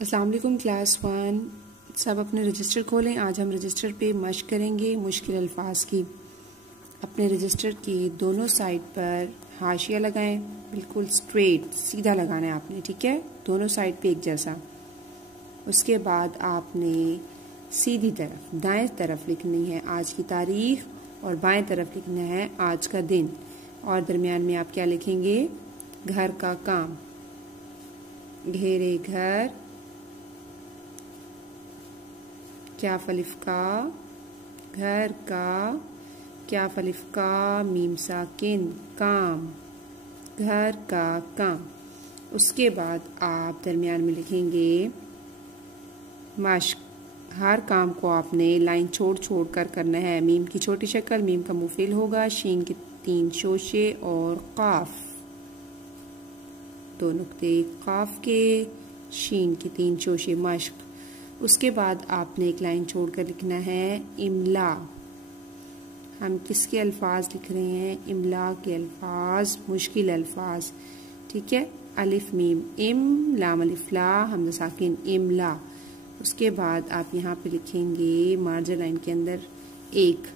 अस्सलाम वालेकुम क्लास 1। सब अपने रजिस्टर खोलें। आज हम रजिस्टर पे मश्क करेंगे मुश्किल अल्फाज की। अपने रजिस्टर की दोनों साइड पर हाशिया लगाएं, बिल्कुल स्ट्रेट सीधा लगाना है आपने, ठीक है, दोनों साइड पे एक जैसा। उसके बाद आपने सीधी तरफ दाएं तरफ लिखनी है आज की तारीख और बाएं तरफ लिखना है आज का दिन, और दरमियान में आप क्या लिखेंगे, घर का काम, घेरे घर, क्या फलिफ का, घर का, क्या फलिफ का, मीम साकिन, काम, घर का काम। उसके बाद आप दरमियान में लिखेंगे मश्क। हर काम को आपने लाइन छोड़ छोड़ कर करना है। मीम की छोटी शक्ल, मीम का मुंह फेल होगा, शीन के 3 शोशे और काफ 2 नुक्ते, काफ के, शीन के 3 शोशे, मश्क। उसके बाद आपने एक लाइन छोड़कर लिखना है इमला। हम किसके अल्फाज लिख रहे हैं, इमला के अल्फाज, मुश्किल अल्फाज, ठीक है। अलिफ मीम इम, लाम अलिफ ला, हमज़ा साकिन, इमला। उसके बाद आप यहाँ पे लिखेंगे मार्जिन लाइन के अंदर एक,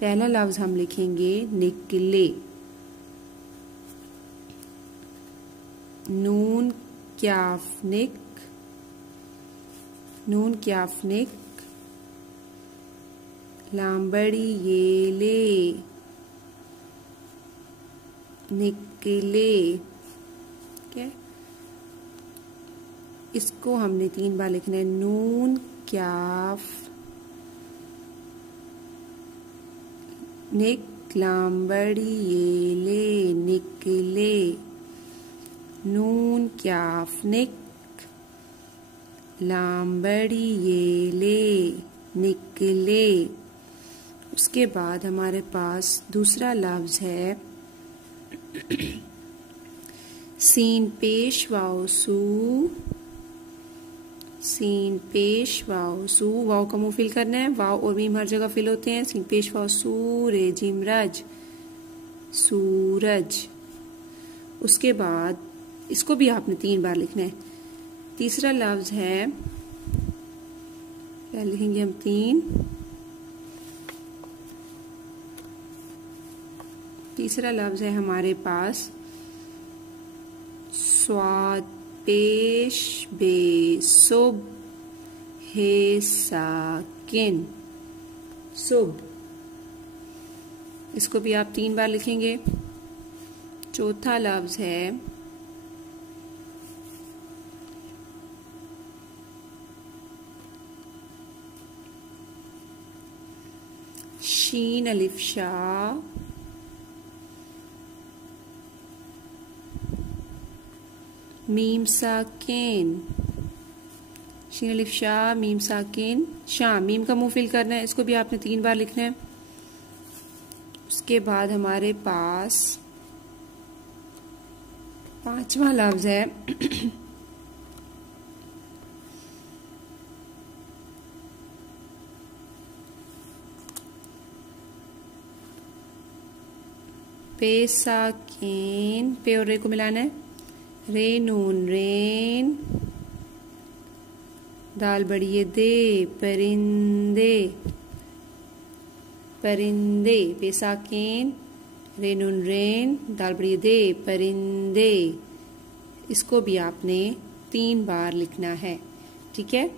पहला लफ्ज हम लिखेंगे निकले, नून क्याफ निक, नून क्याफ निक, लामबड़ी ये ले, निकले, ठीक है। इसको हमने 3 बार लिखना है, नून क्याफ निक, लामबड़ी ये ले, निकले, नून क्याफ निक, लामबड़ी ये ले, निकले। उसके बाद हमारे पास दूसरा लफ्ज है सीन पेश वाओ सू, सीन पेश वाओ सू, वाओ का मुंह फिल करना है, वाओ और मीम हर जगह फिल होते हैं। सीन पेश वाओ सू रे जिम रज, सूरज। उसके बाद इसको भी आपने 3 बार लिखना है। तीसरा लफ्ज है, क्या लिखेंगे हम 3, तीसरा लफ्ज है हमारे पास स्वाद पेश बे सुब हे साकिन, सुब। इसको भी आप 3 बार लिखेंगे। चौथा लफ्ज है शीन अलिफ शाह, मीम साकिन, शीन अलिफ शाह, मीम साकिन, शाह। मीम का मुंह फिल करना है, इसको भी आपने 3 बार लिखना है। उसके बाद हमारे पास 5वां लफ्ज है पे साकिन, पे और रे को मिलाना है, रे नून रेन, दाल बड़िए दे, परिंदे, परिंदे, पे साकिन, रे नून रेन, दाल बड़िए दे, परिंदे। इसको भी आपने 3 बार लिखना है, ठीक है।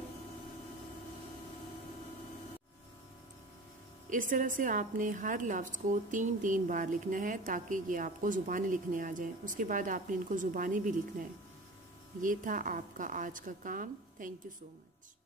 इस तरह से आपने हर लफ्ज़ को 3-3 बार लिखना है ताकि ये आपको ज़ुबानी लिखने आ जाए। उसके बाद आपने इनको ज़ुबानी भी लिखना है। ये था आपका आज का काम। Thank you so much.